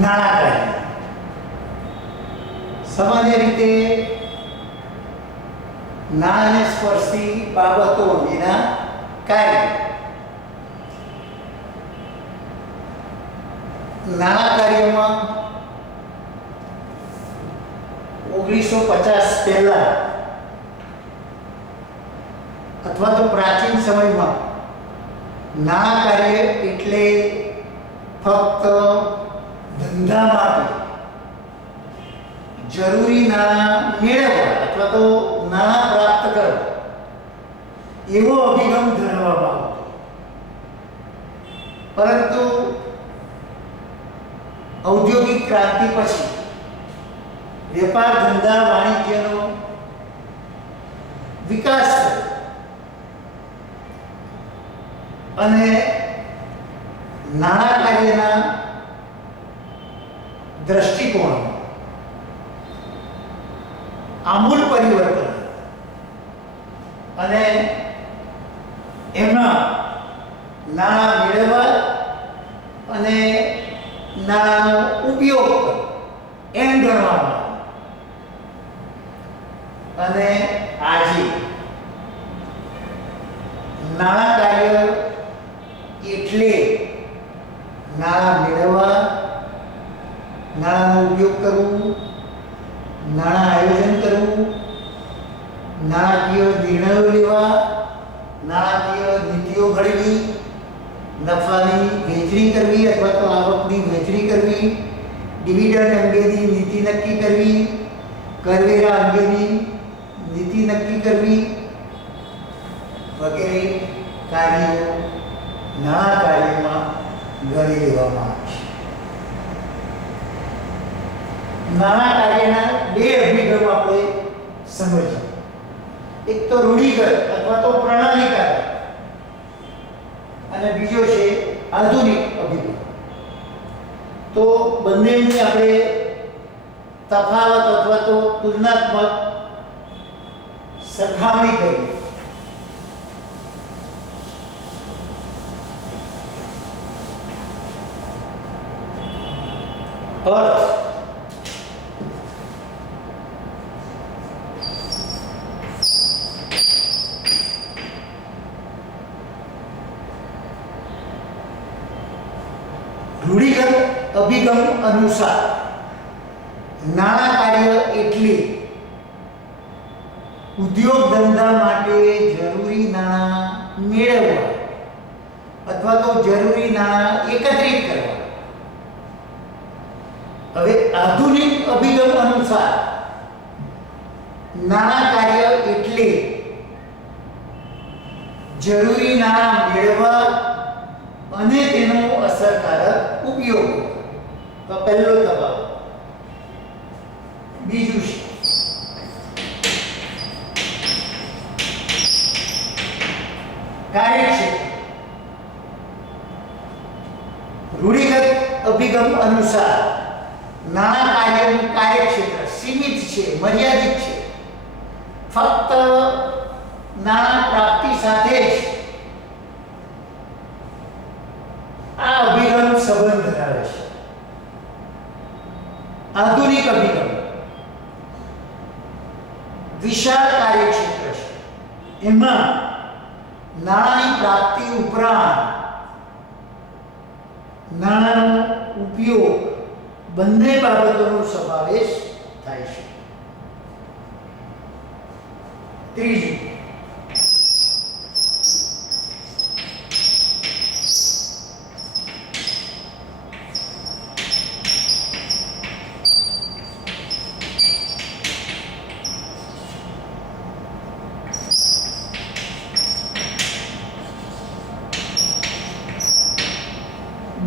નાણાકાર્ય. સામાન્ય રીતે નાણાને સ્પર્શી બાબતો અંગેના કાર્ય. નાણાં કાર્યમાં 1950 પહેલા અથવા તો પ્રાચીન સમયમાં નાણાં કાર્ય એટલે ફક્ત ધંધા માટે જરૂરી નાણાં મેળવવા અથવા તો નાણાં પ્રાપ્ત કરવા એવો અભિગમ ધરાવવામાં આવતો. પરંતુ ઔદ્યોગિક ક્રાંતિ પછી વેપાર ધંધા વાણિજ્યનો વિકાસ થયો અને નાણાં કાર્યના દ્રષ્ટિકોણ આમૂલ પરિવર્તન અને એમાં નાણાં મેળવવા અને નાણાંનો ઉપયોગ એમ ગણવામાં અને આજે નાણાં કાર્ય એટલે નાણાં મેળવવા, નાણાંનો ઉપયોગ કરવું, નાણાં આયોજન કરવું, નાણાકીય નિર્ણયો લેવા, નાણાકીય નીતિઓ ઘડવી, નફાની વહેંચણી કરવી અથવા તો આવકની વહેંચણી કરવી, ડિવિડન્ડ અંગેની નીતિ નક્કી કરવી, કરવેરા અંગેની નીતિ નક્કી કરવી વગેરે કાર્યો નાણાં કાર્યમાં ગણી લેવામાં આવે છે. નાણાં કાર્યના બે અભિગમ આપણે સમજીએ. એક તો રૂઢિગત અથવા તો પ્રણાલીગત અને બીજો છે આધુનિક અભિગમ. તો બંનેની આપણે તફાવત અથવા તો તુલનાત્મક સરખામણી કરીએ. અર્થ રૂઢિગત અભિગમ અનુસાર નાણાં કાર્ય એટલે ઉદ્યોગ ધંધા માટે જરૂરી નાણાં મેળવવા અથવા તો જરૂરી નાણાં એકત્રિત કરવા. હવે આધુનિક અભિગમ અનુસાર નાણાં કાર્ય એટલે જરૂરી નાણાં મેળવવા અને તેનો અસરકારક ઉપયોગ. તો પહેલો તફાવત. બીજું છે કાર્યક્ષેત્ર. રૂઢિગત અભિગમ અનુસાર નાણાં કાર્યનું કાર્યક્ષેત્ર સીમિત છે, મર્યાદિત છે. ફક્ત નાણાં પ્રાપ્તિ સાથે જ આ અભિગમ સંબંધ ધરાવે છે. આધુનિક અભિગમ વિશાળ કાર્યક્ષેત્ર છે. એમાં નાણાંની પ્રાપ્તિ ઉપરાંત નાણાંનો ઉપયોગ બંને બાબતોનો સમાવેશ થાય છે. ત્રીજું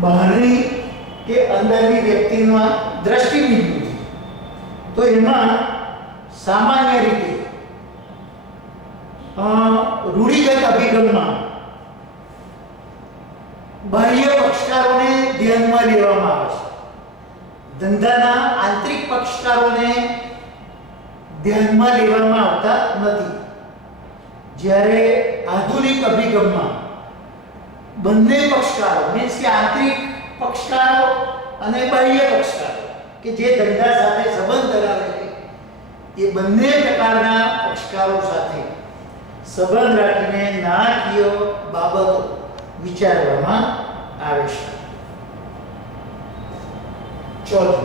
બહારની કે અંદરની વ્યક્તિના દ્રષ્ટિબિંદુથી. તો એમાં સામાન્ય રીતે રૂઢિગત અભિગમમાં બાહ્ય પક્ષકારોને ધ્યાનમાં લેવામાં આવે છે. ધંધાના આંતરિક પક્ષકારોને ધ્યાનમાં લેવામાં આવતા નથી. જ્યારે આધુનિક અભિગમમાં બંને પક્ષકારો મીન્સ કે આંતરિક પક્ષકારો અને બાહ્ય પક્ષકારો કે જે ધંધા સાથે સંબંધ ધરાવે છે એ બંને પ્રકારના પક્ષકારો સાથે સંબંધ રાખીને નાણાકીય બાબતો વિચારવામાં આવે છે. ચોથું,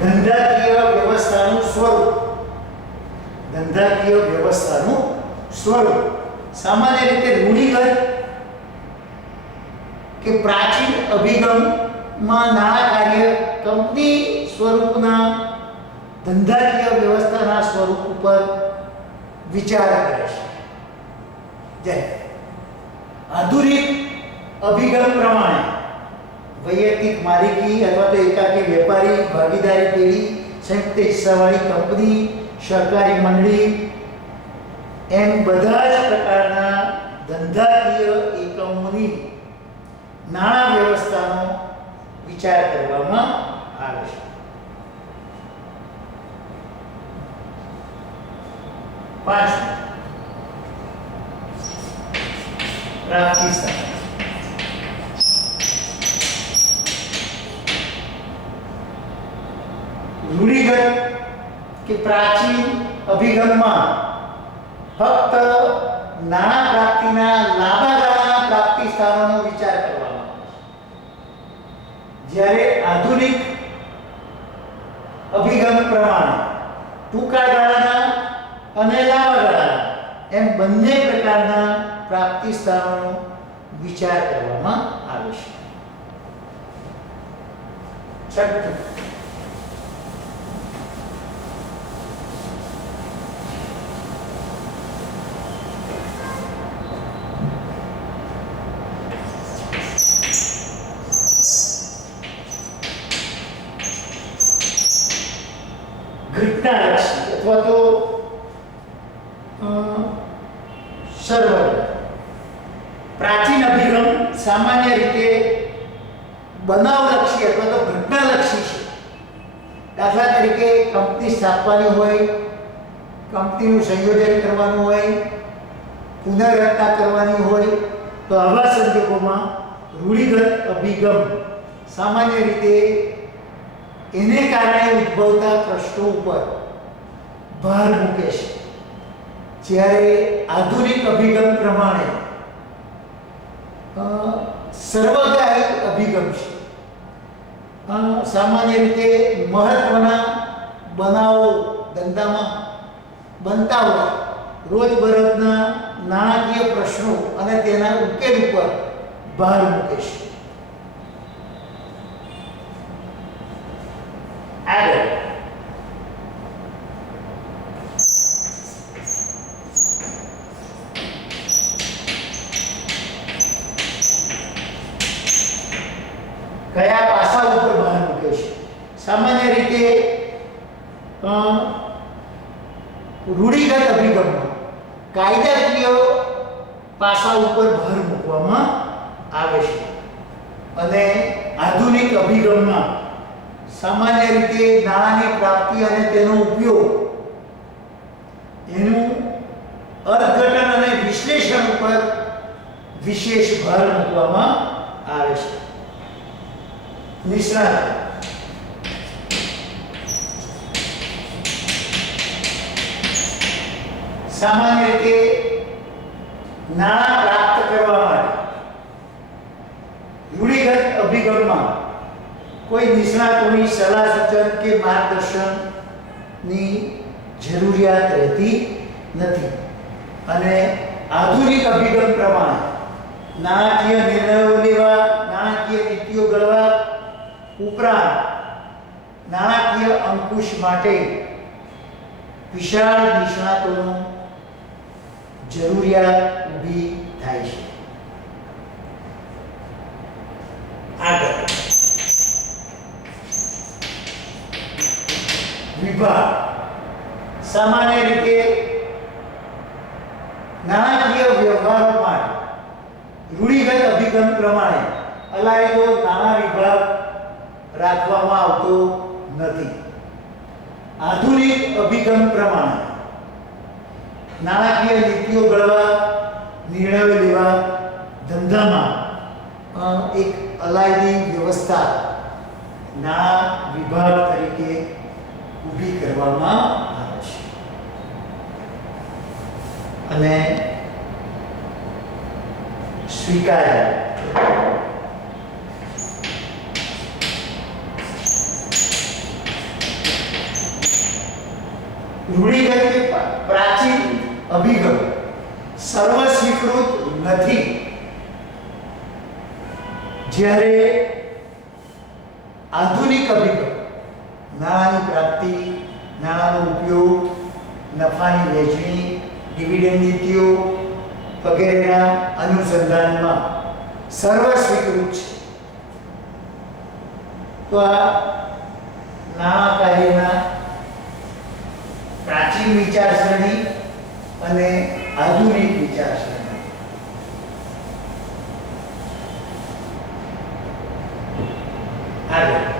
ધંધાકીય વ્યવસ્થાનું સ્વરૂપ. ધંધાકીય વ્યવસ્થાનું સ્વરૂપ સામાન્ય રીતે રૂઢિગત કે પ્રાચીન અભિગમમાં નાણાં કાર્ય કંપની સ્વરૂપના ધંધાકીય વ્યવસ્થાના સ્વરૂપ ઉપર વિચાર કરે છે. જ્યારે આધુનિક અભિગમ પ્રમાણે વૈયક્તિક માલિકી અથવા તો એકાકી વેપારી ભાગીદારી પેઢી, સંયુક્ત હિસ્સાવાળી કંપની, સહકારી મંડળી એમ બધા જ પ્રકારના ધંધાકીય એકમોની નાણાં વ્યવસ્થાનો વિચાર કરવામાં આવે છે. પાંચમું, પ્રાપ્તિ સ્થાન. રૂઢિગત કે પ્રાચીન અભિગમમાં ફક્ત નાણાં પ્રાપ્તિના લાંબા ગાળાના પ્રાપ્તિ સ્થાનોનો વિચાર કરવામાં આવે છે. જ્યારે આધુનિક અભિગમ પ્રમાણે ટૂંકા ગાળાના અને લાંબા ગાળાના એમ બંને પ્રકારના પ્રાપ્તિ સ્થાનોનો વિચાર કરવામાં આવે છે. છઠ્ઠું, ઘટનાલક્ષી અથવા તો સર્વગ્રાહી. પ્રાચીન અભિગમ સામાન્ય રીતે બનાવલક્ષી અથવા તો ઘટનાલક્ષી છે. દાખલા તરીકે કંપની સ્થાપવાની હોય, કંપનીનું સંયોજન કરવાનું હોય, પુનઃરચના કરવાની હોય, તો આવા સંજોગોમાં રૂઢિગત અભિગમ સામાન્ય રીતે એને કારણે ઉદ્ભવતા પ્રશ્નો ઉપર ભાર મૂકે છે. જ્યારે આધુનિક અભિગમ પ્રમાણે સર્વગ્રાહી અભિગમ છે. સામાન્ય રીતે મહત્વના બનાવો ધંધામાં બનતા હોય, રોજબરોજના નાણાકીય પ્રશ્નો અને તેના ઉકેલ ઉપર ભાર મૂકે છે. આગળ કયા પાસા ઉપર ભાર મૂકે છે? સામાન્ય રીતે રૂઢિગત અભિગમમાં કાયદાકીય પાસા ઉપર ભાર મૂકવામાં આવે છે અને આધુનિક અભિગમમાં સામાન્ય રીતે નાણાંની પ્રાપ્તિ અને તેનો ઉપયોગ એનું અર્થઘટન અને વિશ્લેષણ ઉપર વિશેષ ભાર મૂકવામાં આવે છે. નિષ્ણાત સામાન્ય રીતે નાણાં પ્રાપ્ત કરવા માટે રૂઢિગત અભિગમમાં કોઈ નિષ્ણાતોની સલાહ સૂચન કે માર્ગદર્શનની જરૂરિયાત રહેતી નથી અને આધુનિક અભિગમ પ્રમાણે નાણાકીય નિર્ણયો લેવા, નાણાકીય નીતિઓ ઘડવા ઉપરાંત નાણાકીય અંકુશ માટે વિશાળ નિષ્ણાતોની જરૂરિયાત ઊભી થાય છે. આગળ વિભાગ. સામાન્ય રીતે નાણાકીય વ્યવહારો માટે રૂઢિગત અભિગમ પ્રમાણે અલાયદો નાણાં વિભાગ રાખવામાં આવતો નથી. આધુનિક અભિગમ પ્રમાણે નાણાકીય નીતિઓ ઘડવા, નિર્ણયો લેવા, ધંધામાં એક અલાયદી વ્યવસ્થા નાણાં વિભાગ તરીકે ઊભી કરવામાં આવે છે. અને સ્વીકાર્યા રૂઢિગત કે પ્રાચીન અભિગમ સર્વ સ્વીકૃત નથી. જ્યારે આધુનિક અભિગમ નાણાંની પ્રાપ્તિ, નાણાંનો ઉપયોગ, નફાની વહેંચણી, ડિવિડન્ડ નીતિઓ વગેરેના અનુસંધાનમાં સર્વ સ્વીકૃત છે. તો આ નાણાં કાર્યના પ્રાચીન વિચારસરણી અને આધુનિક વિચારસરણી. આગળ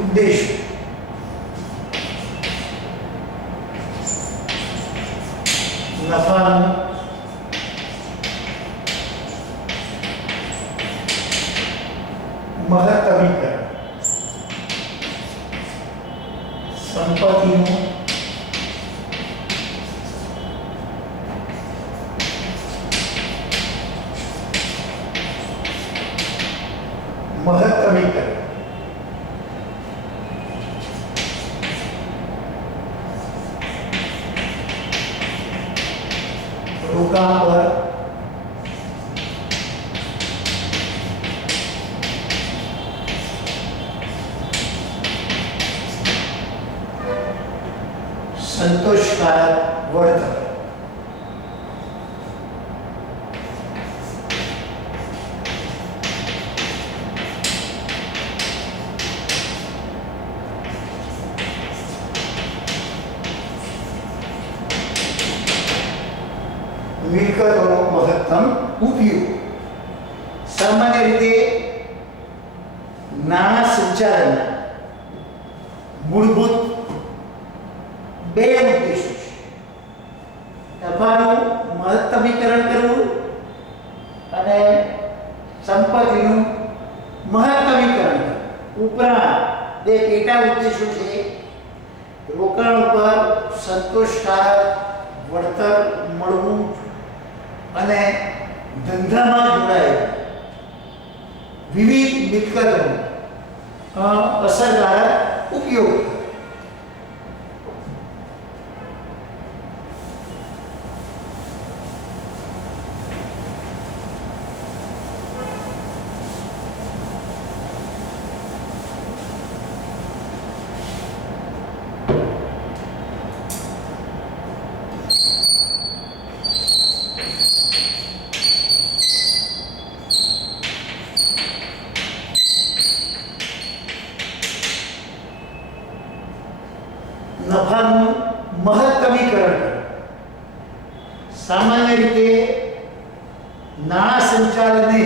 ઉદ્દેશ નફાનું મહત્તમીકરણ, સંપત્તિનું મહત્તમીકરણ, રોકાણ પર સંતોષકારક વળતર. મિલકતોનો મહત્તમ ઉપયોગ. સામાન્ય રીતે નાણાં સંચાલનના મૂળભૂત બે ઉદ્દેશો છે. નફાનું મહત્તમીકરણ કરવું અને સંપત્તિનું મહત્તમીકરણ કરવું. ઉપરાંત બે પેટા ઉદ્દેશો છે. રોકાણ ઉપર સંતોષકારક વળતર મળવું અને ધંધામાં જોડાયેલ વિવિધ મિલકતોનો અસરકારક ઉપયોગ. નફાનું મહત્તમીકરણ. સામાન્ય રીતે નાણાં સંચાલને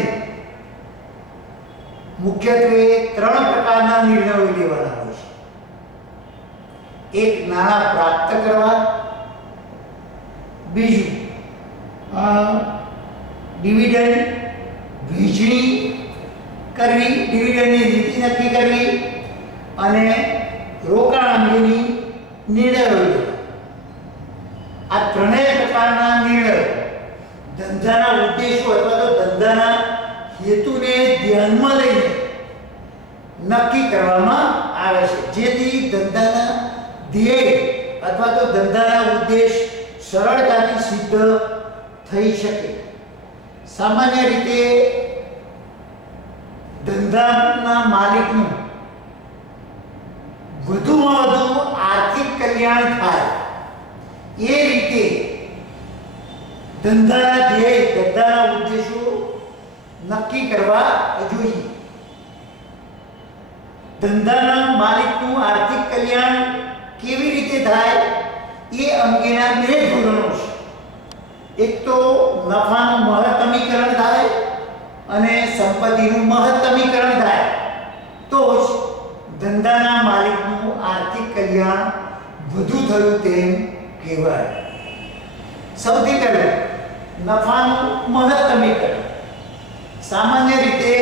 મુખ્યત્વે ત્રણ પ્રકારના નિર્ણયો લેવાના હોય છે. એક નાણાં પ્રાપ્ત કરવા, બીજું ડિવિડન્ડ વહેંચણી કરવી, ડિવિડન્ડની નીતિ નક્કી કરવી અને રોકાણ અંગેની નિર્ણયો લેવા. આ ત્રણેય પ્રકારના નિર્ણયો ધંધાના ઉદ્દેશો અથવા તો ધંધાના હેતુને ધ્યાનમાં લઈને નક્કી કરવામાં આવે છે, જેથી ધંધાના ધ્યેય અથવા તો ધંધાના ઉદ્દેશ સરળતાથી સિદ્ધ થઈ શકે. સામાન્ય રીતે ધંધાના માલિકનું વધુમાં વધુ આર્થિક કલ્યાણ થાય એ રીતે ધંધાના ધ્યેય, ધંધાના ઉદ્દેશો નક્કી કરવા જોઈએ. ધંધાના માલિકનું આર્થિક કલ્યાણ કેવી રીતે થાય એ અંગેના બે ધોરણો છે. એક તો નફાનું મહત્તમીકરણ થાય અને સંપત્તિનું મહત્તમીકરણ થાય તો જ ધંધાના માલિકનું આર્થિક કલ્યાણ વધુ થયું તેમ કહેવાય. સૌથી પહેલું નફાનું મહત્તમીકરણ. સામાન્ય રીતે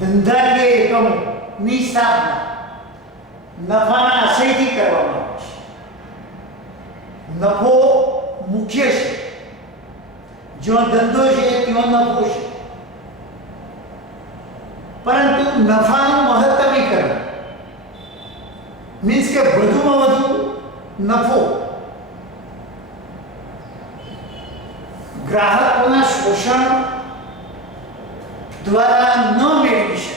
ધંધાકીય એકમોની સ્થાપના નફાના આશયથી કરવામાં આવે છે. નફો મુખ્ય છે. જો ધંધો છે ત્યાં નફો છે, પરંતુ નફાનું મહત્તમીકરણ મીન્સ કે વધુમાં વધુ નફો ગ્રાહકોના શોષણ દ્વારા ન મેળવી શકે.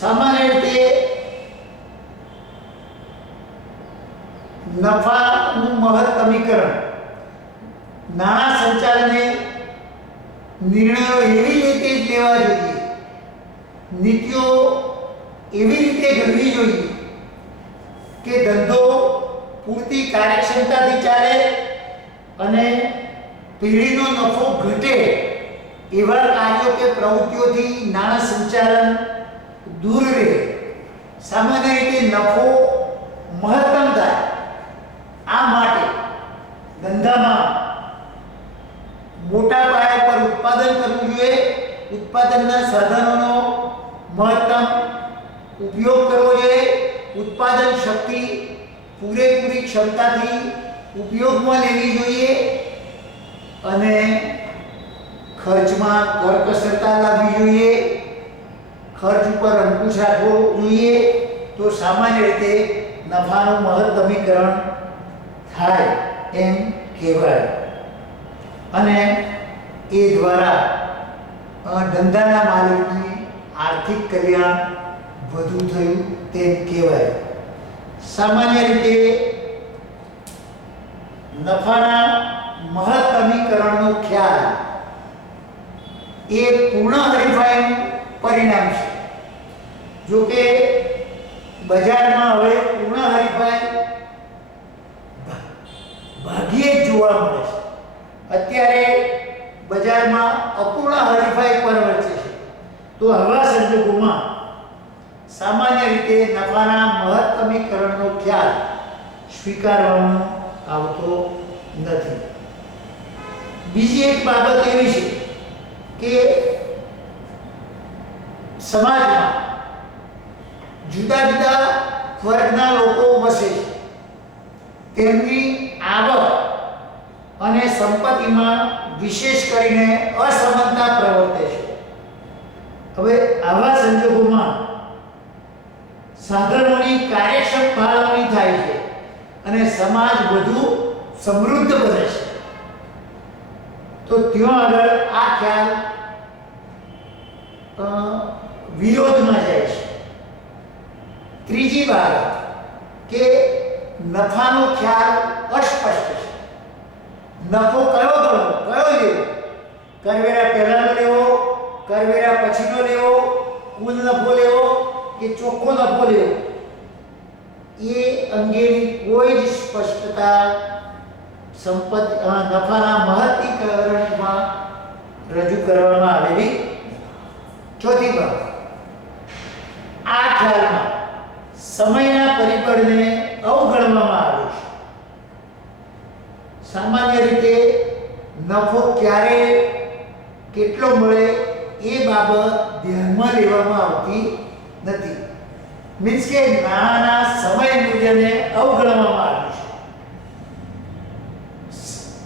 સામાન્ય રીતે નફાનું મહત્તમીકરણ નાણાં સંચાલને નિર્ણયો એવી રીતે જ લેવા જોઈએ, નીતિઓ એવી રીતે ઘડવી જોઈએ કે ધંધો પૂરતી કાર્યક્ષમતાથી ચાલે અને પેઢીનો નફો ઘટે એવા કાર્યો કે પ્રવૃત્તિઓથી નાણાં સંચાલન દૂર રહે. સામાન્ય રીતે નફો મહત્તમ થાય આ માટે ધંધામાં મોટા પાયા પર ઉત્પાદન કરવું જોઈએ. ઉત્પાદનના સાધનોનો મહત્તમ ઉપયોગ કરવો જોઈએ. ઉત્પાદન શક્તિ પૂરેપૂરી ક્ષમતાથી ઉપયોગમાં લેવી જોઈએ અને ખર્ચમાં કરકસરતા લાવવી જોઈએ. ખર્ચ ઉપર અંકુશ રાખવો જોઈએ તો સામાન્ય રીતે નફાનું મહત્તમીકરણ થાય એમ કહેવાય અને એ દ્વારા ધંધાના માલિકની આર્થિક કલ્યાણ વધુ થયું તેમ કહેવાય. સામાન્ય રીતે નફાના મહત્તમીકરણનો ખ્યાલ એ પૂર્ણ હરીફાઈનું પરિણામ છે. જો કે બજારમાં હવે પૂર્ણ હરીફાઈ ભાગ્યે જ જોવા મળે છે. અત્યારે બજારમાં અપૂર્ણ હરીફાઈ પરવર્તે છે. તો આવા સંજોગોમાં સામાન્ય રીતે નફાના મહત્તમીકરણનો ખ્યાલ સ્વીકારવામાં આવતો નથી. બીજી એક બાબત એવી છે કે સમાજમાં જુદા જુદા વર્ગના લોકો વસે છે. તેમની આવક અને સંપત્તિમાં વિશેષ કરીને અસમાનતા પ્રવર્તે છે. હવે આવા સંજોગોમાં સાધનોની કાર્યક્ષમ ફાળવણી થાય છે અને સમાજ વધુ સમૃદ્ધ બને છે. તો ત્યાં આગળ આ ખ્યાલ વિરોધમાં જાય છે. ત્રીજી બાબત કે નફાનો ખ્યાલ અસ્પષ્ટ છે. નફો કયો ગણવો, કયો લેવો, કરવેરા પહેલાનો લેવો, કરવેરા પછીનો લેવો, કુલ નફો લેવો કે ચોખ્ખો નફો લેવો, એ અંગેની કોઈ જ સ્પષ્ટતા નફાના મહત્તીકરણમાં રજૂ કરવામાં આવેલી. ચોથી બાબત, આ ખ્યાલમાં સમયના પરિબળને અવગણવામાં આવે છે. સામાન્ય રીતે નફો ક્યારે કેટલો મળે એ બાબત ધ્યાનમાં લેવામાં આવતી નથી. મીન્સ કે નાણાંના સમય મૂલ્યને અવગણવામાં આવે છે.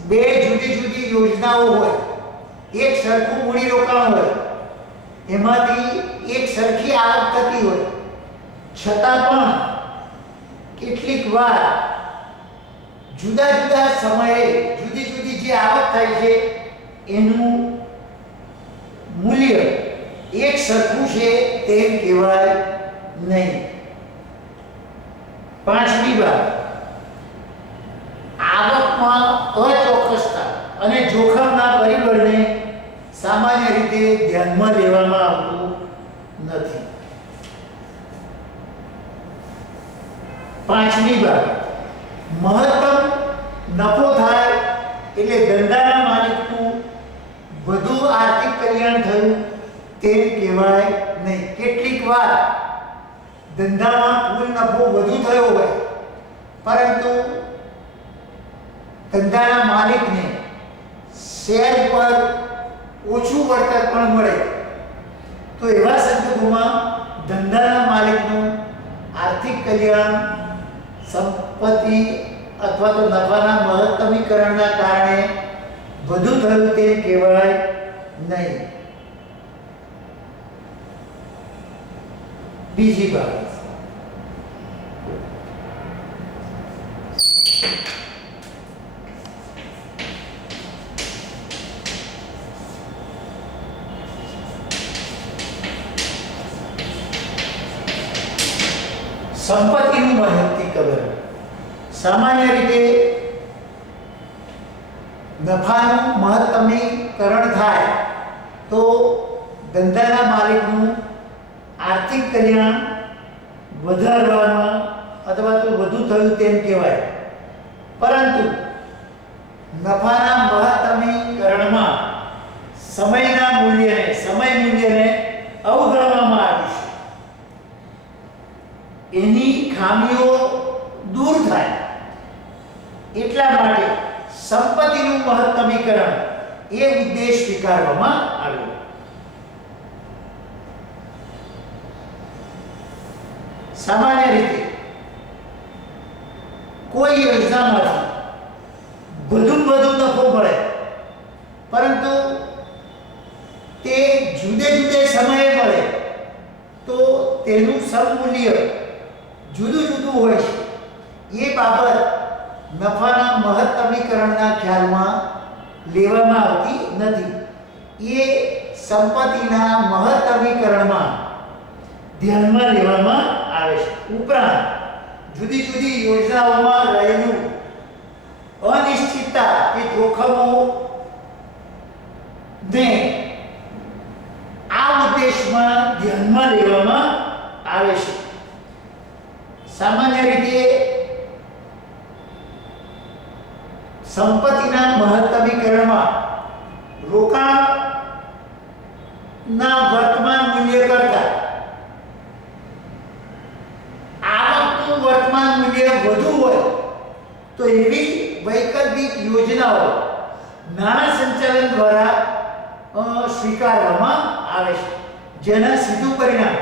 બે જુદી જુદી યોજનાઓ હોય, એક સરખું મૂડીરોકાણ હોય, એમાંથી એક સરખી આવક થતી હોય, છતાં પણ કેટલીક વાર જુદા જુદા સમયે જુદી જુદી જે આવક થાય છે એનું મૂલ્ય એક સરખું છે તેમ કહેવાય નહીં. પાંચમી વાત, આવકમાં અચોક્કસતા અને જોખમના પરિબળને સામાન્ય રીતે ધ્યાનમાં લેવામાં આવતું નથી. પાંચમી બાબત, મહત્તમ નફો થાય એટલે ધંધાના માલિકનું વધુ આર્થિક કલ્યાણ થયું તેમ કહેવાય નહીં. કેટલીક વાર ધંધામાં કુલ નફો વધુ થયો હોય પરંતુ ધંધાના માલિકને શેર પર ઓછું વળતર પણ મળે તો એવા સંજોગોમાં ધંધાના માલિકનું આર્થિક કલ્યાણ સંપત્તિ અથવા તો નફાના મહત્તમીકરણના કારણે વધુ થયું તે કહેવાય નહીં. બીજી બાબત, સંપત્તિનું મહત્તીકરણ. સામાન્ય રીતે નફાનું મહત્તમીકરણ થાય તો ધંધાના માલિકનું આર્થિક કલ્યાણ વધારવામાં અથવા તો વધુ થયું તેમ કહેવાય. પરંતુ નફાના મહત્તમીકરણમાં સમય મૂલ્યને અવગણવામાં આવ્યું છે. એની ખામીઓ દૂર થાય એટલા માટે સંપત્તિનું મહત્તમીકરણ એ ઉદ્દેશ સ્વીકારવામાં આવ્યો. સામાન્ય રીતે કોઈ યોજનામાંથી વધુ નફો મળે પરંતુ તે જુદે સમયે મળે તો તેનું સમમૂલ્ય જુદું હોય છે. એ બાબત નફાના મહત્તમીકરણના ખ્યાલમાં લેવામાં આવતી નથી. એ સંપત્તિના મહત્તમીકરણમાં ધ્યાનમાં લેવામાં આવે છે. ઉપરાંત જુદી યોજનાઓમાં રહેલું અનિશ્ચિતતા કે જોખમો ને આ ઉદ્દેશમાં ધ્યાનમાં લેવામાં આવે છે. સામાન્ય રીતે સંપત્તિના મહત્તમીકરણમાં રોકાણના વર્તમાન મૂલ્ય કરતાં આવકનું વર્તમાન મૂલ્ય વધુ હોય તો એવી વૈકલ્પિક યોજનાઓ નાણાં સંચાલન દ્વારા સ્વીકારવામાં આવે છે, જેના સીધું પરિણામ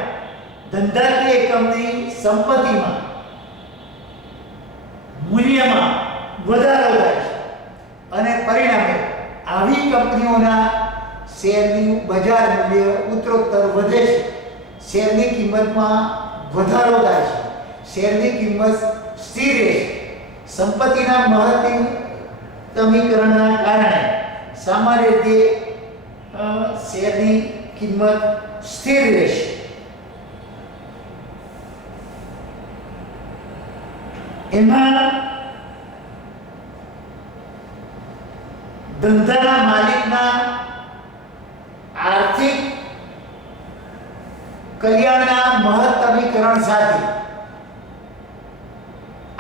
ધંધાકીય એકમની સંપત્તિમાં મૂલ્યમાં વધારો થાય છે અને પરિણામે આવી કંપનીઓના શેરનું બજાર મૂલ્ય ઉત્તરોત્તર વધે છે. શેરની કિંમતમાં વધારો થાય છે, શેરની કિંમત સ્થિર રહે છે. સંપત્તિના મહત્તમીકરણના કારણે સામાન્ય રીતે શેરની કિંમત સ્થિર રહેશે. એમાં ધંધાના માલિકના આર્થિક કલ્યાણના મહત્તમીકરણ સાથે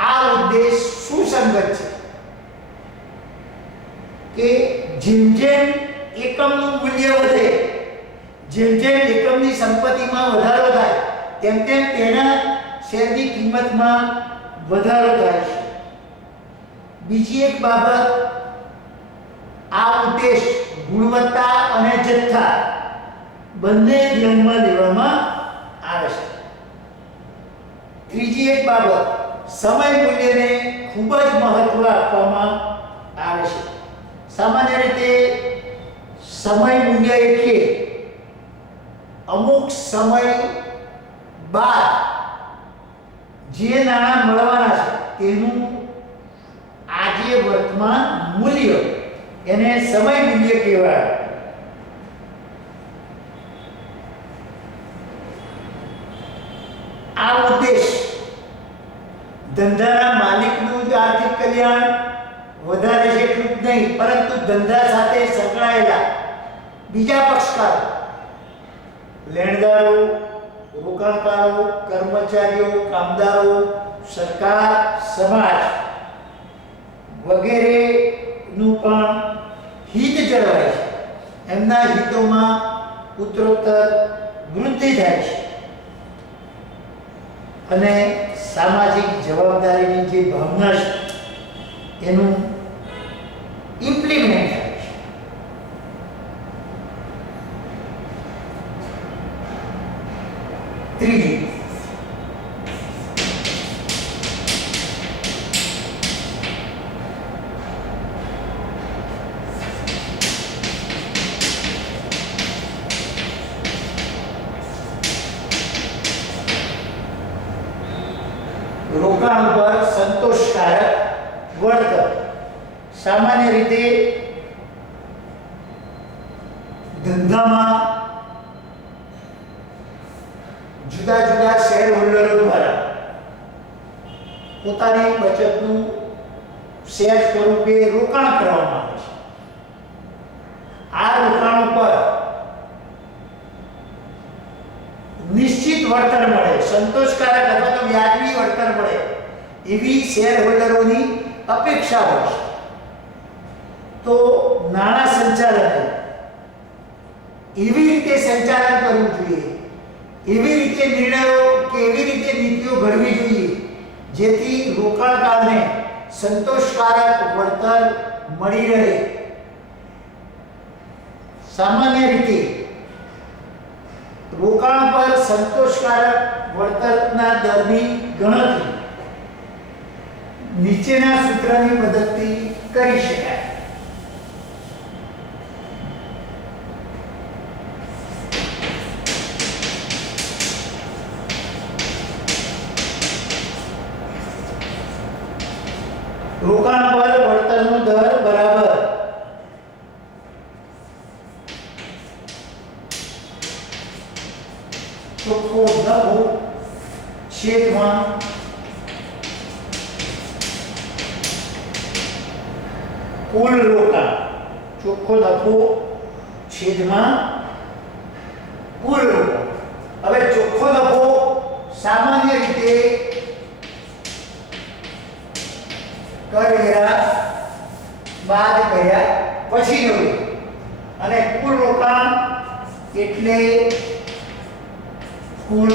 આ ઉદ્દેશ સુસંગત છે કે જેમ એકમનું મૂલ્ય વધે, જેમ એકમની સંપત્તિમાં વધારો થાય તેમ તેના શેરની કિંમતમાં વધારો થાય છે. બીજી એક બાબત, આ ઉદ્દેશ ગુણવત્તા અને જથ્થા બંને ધ્યાનમાં લેવામાં આવે છે. ત્રીજી એક બાબત, સમય મૂલ્યને ખૂબ જ મહત્વ આપવામાં આવે છે. સામાન્ય રીતે સમય મૂલ્ય એટલે અમુક સમય બાદ જે નાણાં મળવાના છે તેનું આજે વર્તમાન મૂલ્ય, એને સમય મૂલ્ય કહેવાય. આ ઉદ્દેશ ધંધાના માલિકનું જ આર્થિક કલ્યાણ વધારે છે એટલું જ નહીં, પરંતુ ધંધા સાથે સંકળાયેલા બીજા પક્ષકારો લેણદારો, રોકાણકારો, કર્મચારીઓ, કામદારો, સરકાર, સમાજ વગેરેનું પણ હિત જળવાય છે. એમના હિતોમાં ઉત્તરોત્તર વૃદ્ધિ થાય છે અને સામાજિક જવાબદારીની જે ભાવના છે એનું ઇમ્પ્લિમેન્ટ થાય છે. ત્રીજું, રોકાણ પર સંતોષકારક વળતર. સામાન્ય રીતે ધંધામાં જુદા જુદા શેર હોલ્ડરો દ્વારા પોતાની બચતનું શેર સ્વરૂપે રોકાણ કરવામાં આવે છે. આ રોકાણ પર નિશ્ચિત વળતર મળે, સંતોષકારક અથવા તો વ્યાજબી વળતર મળે એવી શેર હોલ્ડરોની અપેક્ષા હોય છે. તો નાણાં સંચાલને એવી રીતે સંચાલન કરવું જોઈએ, એવી રીતે નિર્ણયો કે એવી રીતે નીતિઓ ઘડવી જોઈએ જેથી રોકાણકારને સંતોષકારક વળતર મળી રહે. સામાન્ય રીતે રોકાણ પર સંતોષકારક વળતરના દરની ગણતરી નીચેના સૂત્રની મદદથી કરી શકાય. રોકાણ પર વળતરનો દર બરાબર ચોખ્ખો નફો છેદમાં કુલ રોકાણ. ચોખ્ખો નફો છેદમાં કુલ રોકાણ. હવે ચોખ્ખો નફો સામાન્ય રીતે કરવેરા બાદ કર્યા પછીનો અને કુલ રોકાણ એટલે કુલ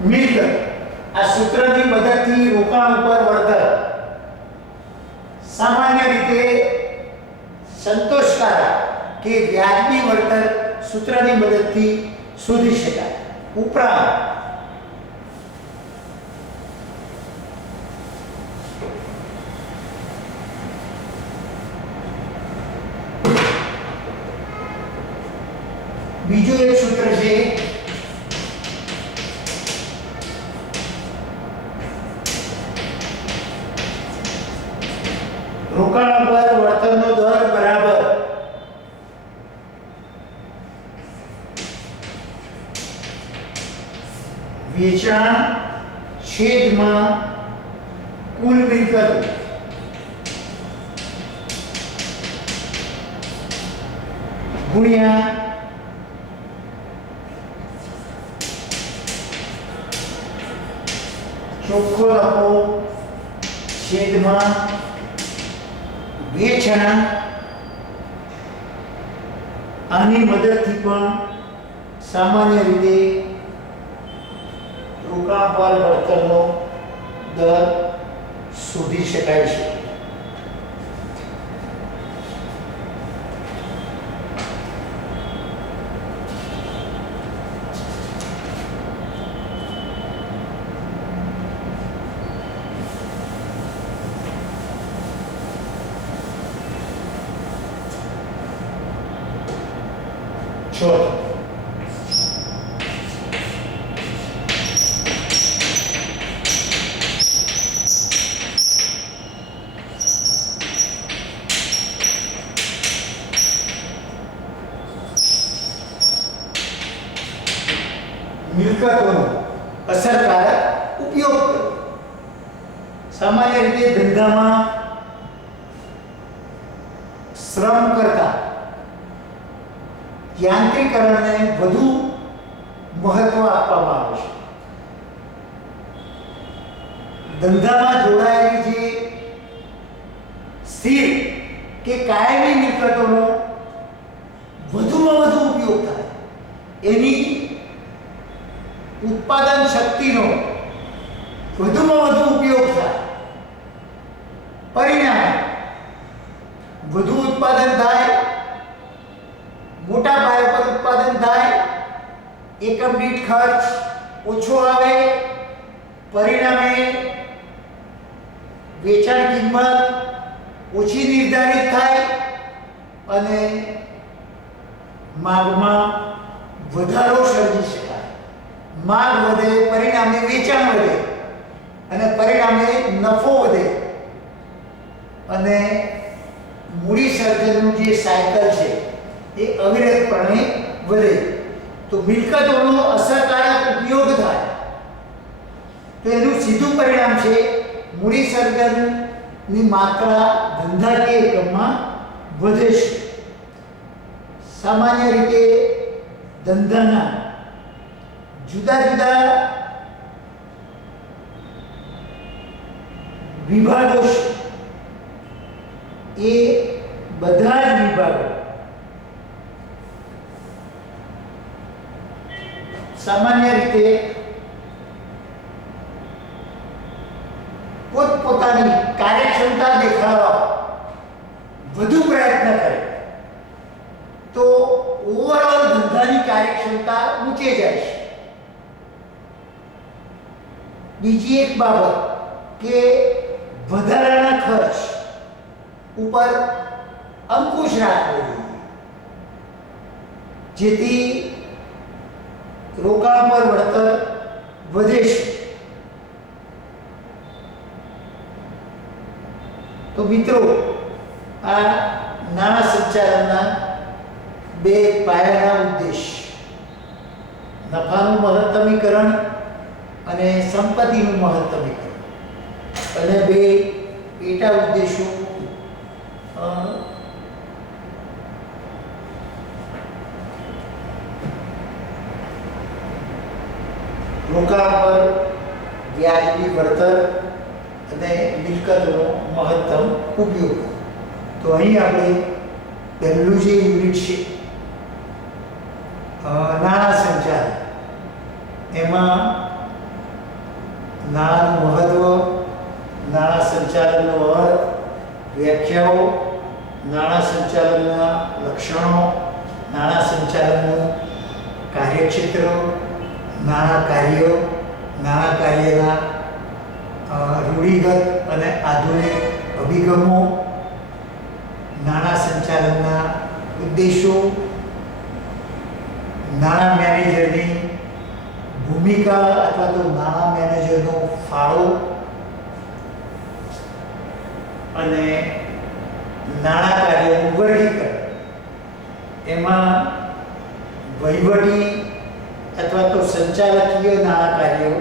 મિલકત. આ સૂત્રની મદદથી રોકાણ ઉપર વળતર સામાન્ય રીતે સંતોષકારક કે વ્યાજબી વળતર સૂત્રની મદદથી શોધી શકાય. ઉપરાંત બીજું એક સૂત્ર છે રોકાણ પર વળતરનો દર બરાબર વેચાણ છેદમાં કુલ મિલકત ગુણ્યા ચોખ્ખો નફો છેદમાં વેચાણ. આની મદદથી પણ સામાન્ય રીતે રોકાણ પર વળતરનો દર શોધી શકાય છે. મિલકતોનો અસરકારક ઉપયોગ કરવો. સામાન્ય રીતે ધંધામાં શ્રમ કરતા યાંત્રિકરણને વધુ મહત્વ આપવામાં આવે છે. ધંધામાં જોડાયેલી જે સ્થિર કે કાયમી મિલકતોનો વધુમાં વધુ ઉપયોગ થાય, એની ઉત્પાદન શક્તિનો વધુમાં વધુ ઉપયોગ થાય, પરિણામે વધુ ઉત્પાદન થાય, મોટા પાયા પર ઉત્પાદન થાય, એકમ દીઠ ખર્ચ ઓછો આવે, પરિણામે વેચાણ કિંમત ઓછી નિર્ધારિત થાય અને માંગમાં વધારો સર્જી શકાય. માંગ વધે, પરિણામે વેચાણ વધે અને પરિણામે નફો વધે અને મૂડી સર્જનનું જે સાયકલ છે એ અવિરતપણે વધે. તો મિલકતોનો અસરકારક ઉપયોગ થાય તો એનું સીધું પરિણામ છે મૂડી સર્જનની માત્રા ધંધાકીય એકમમાં વધે છે. સામાન્ય રીતે ધંધાના જુદા જુદા વિભાગો છે. એ બધા જ વિભાગો સામાન્ય રીતે પોતપોતાની કાર્યક્ષમતા દેખાડવા વધુ પ્રયત્ન કરે તો ઓવરઓલ ધંધાની કાર્યક્ષમતા ઊંચે જાય છે. બીજી એક બાબત કે વધારાના ખર્ચ ઉપર અંકુશ રાખવો જોઈએ, જેથી રોકાણ પર વળતર વધે છે. તો મિત્રો, આ નાણાં સંચાલનના બે પાયાના ઉદ્દેશ, નફાનું મહત્તમીકરણ અને સંપત્તિનું મહત્તમીકરણ, અને બે પેટા ઉદ્દેશો રોકાણ પર વ્યાજબી વળતર અને મિલકતોનો મહત્તમ ઉપયોગ. તો અહીં આપણે પહેલું જે યુનિટ છે નાણાં સંચાલન, એમાં નાણાંનું મહત્વ, નાણાં સંચાલનનો અર્થ, વ્યાખ્યાઓ, નાણાં સંચાલનના લક્ષણો, નાણાં સંચાલનનું કાર્યક્ષેત્ર, નાણાં કાર્યો, નાણાં કાર્યના રૂઢિગત અને આધુનિક અભિગમો, નાણાં સંચાલનના ઉદ્દેશો, નાણાં મેનેજરની ભૂમિકા અથવા તો નાણાં મેનેજરનો ફાળો અને નાણાં કાર્યનું વર્ગીકરણ. એમાં વહીવટી અથવા તો સંચાલકીય નાણાં કાર્યો